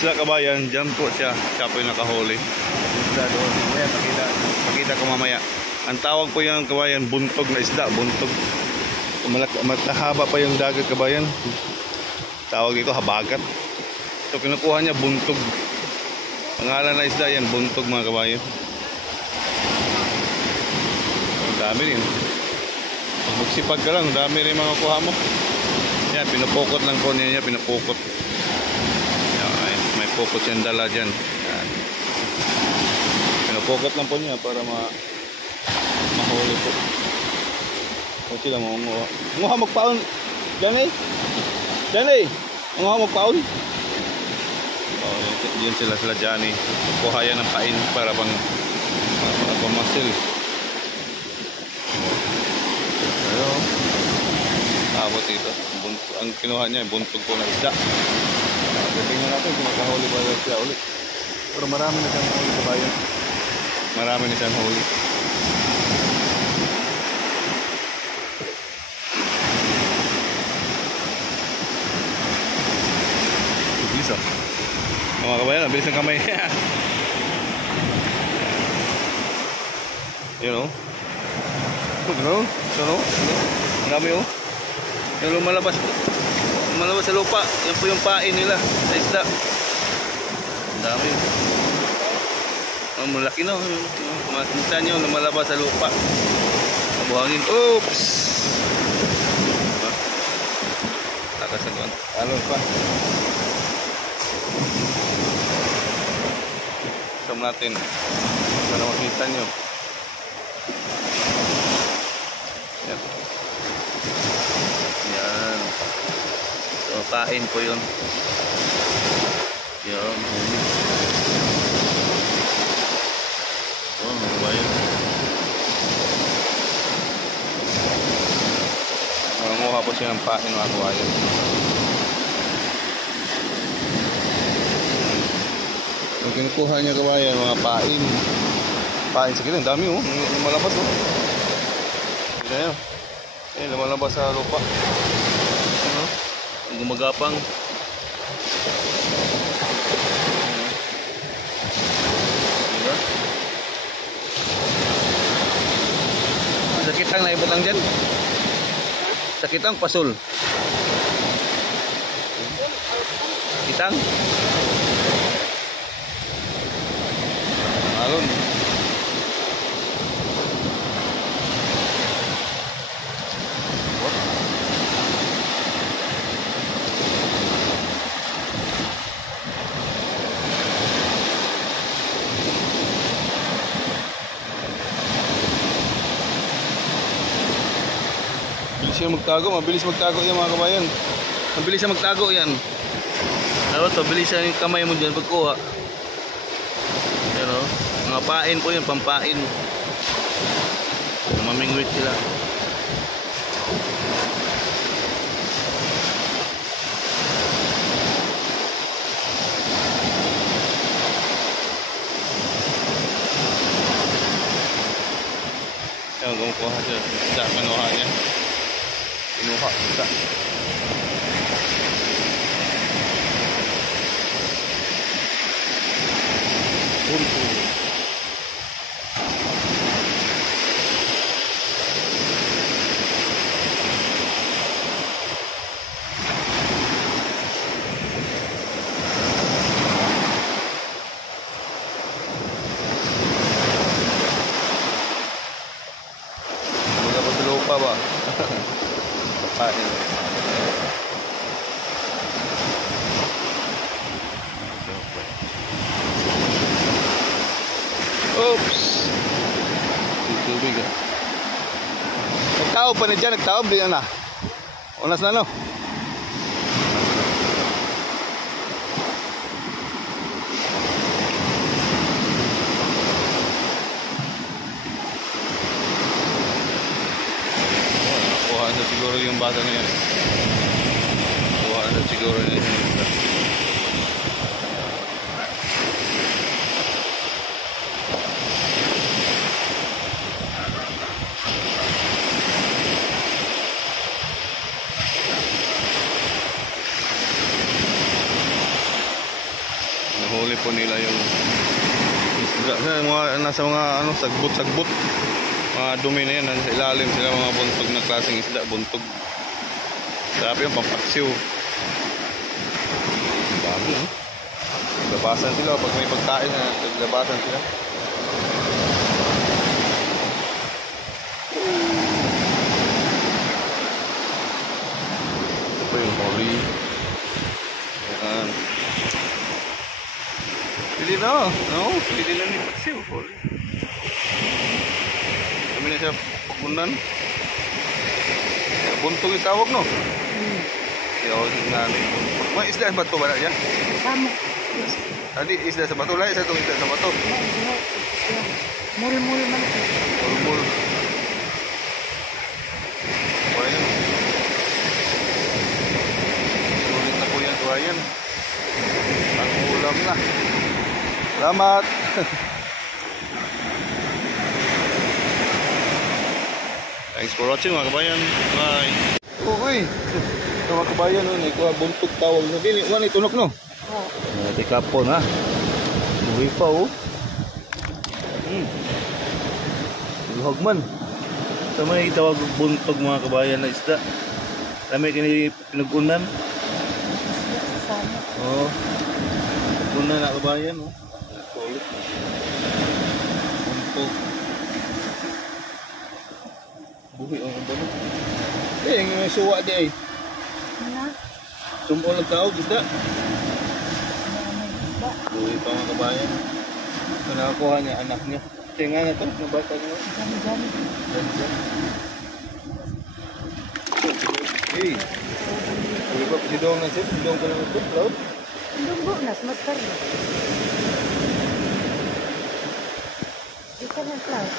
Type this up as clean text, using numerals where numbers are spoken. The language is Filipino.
isla kabayan, dyan po siya. Siya po yung nakahuli. Isla doon. Mamaya, pakita ko mamaya. Ang tawag po yung kabayan, buntog na isda. Buntog. Matahaba pa yung dagat kabayan. Tawag ito, habagat. Ito kinukuha niya, buntog. Pangalan na isda yan, buntog mga kabayan. Ang dami rin. Magsipag ka lang, dami rin mga kuha mo. Yan, pinupukot lang po niya, pinupukot. Yan, may pukot siyang dala dyan. Yan. Pinupukot lang po niya para mahuli po. O sila mangunguha. Munguha magpaon. Gani? Gani? Munguha magpaon. O, yun sila Johnny. Kuha yan ng pain para pamasil. Ayun. Tapos dito. Ang kinuha niya, buntog po na isda. Tingnan natin kung makahuli ba siya ulit. Pero marami na siyang huli kabayan. Marami na siyang huli. Bilis ah. Mga kabayan, bilis ang kamay. Yun o. Ano? Ang dami o. Yung lumalabas sa lupa. Yan po yung pain nila sa isda. Ang dami o. Malaki na. Kumakita nyo, lumalabas sa lupa. Mabuhangin. Oops! Takas na doon. Alon pa. Isam natin para makita nyo. Yan. Yan. So, kain po yun. Yan. Oh, mabayan. Manguha po siya ng pain mga kawayan. Yung kinukuha niya kabayan, mga pain. Pain sa gilid, dami oh. Lumalabas oh. Yan. Eh, lumalabas sa lupa. Ano? Gumagapang. Diba? Sakitang naibot lang dyan. Sakitang pasul. Kitang. Alon. Bilis siya magtago, mabilis magtago yan mga kabayan. Mabilis siya magtago yan. Ano to, bilis siya yung kamay mo dyan pagkuha. Pero, mga pain po yun, pampain. Mamingwit sila. Ayan, gumukuha siya. Isa, kinuha niya. Kinuha, isa. Pa ba? Kapain. Oops! Tubig ah. Nagtaob pa na dyan, nagtaob din na. Unas na no? Kuhaan na siguro yung bata na yan. Kuhaan na siguro yun. nasa mga ano, sagbot-sagbot. Mga dumi na yan, nasa ilalim sila, mga buntog na klaseng isda, buntog. Grabe yung pampaksiw. Dami, eh. Labasan sila pag may pagkain na labasan sila. Ito pa yung huli. Ayan. Pili na, no? Pili na ni paksiw, huli. Kami na siya pagundan. Buntog yung tawag, no? Tawag nga ni buntog. May isda ba ito ba na yan? Sama. Tadi isda sa bato, lain satu isda sa bato. Mul-mul man. Mul-mul. Ayan. Sulit na po yan, tuwayan. Ang ulam na. Salamat. Thanks for watching mga kabayan. Bye. Uy. Ito mga kabayan, ikuha buntog tawag na din. Iwan itunok, no? Di kapon ha. Buhay pa oh. Luhog man. Sa may tawag buntog mga kabayan na isda. Kami kini pinag-unan. Oh. Unan na kabayan oh. Solid. Buntog. Buhay ang bano. Yung suwa di ay. Sumpo lang tawag isda. Buhay pa mga kabayan. Ito nakakuha niya, anak niya. Tingnan na ito, nabata niya. Dami-dami. Hey! Buhay pa, pasidong na siya. Pasidong ka lang ito, Cloud. Lunggo na, smatter na. Ika na, Cloud.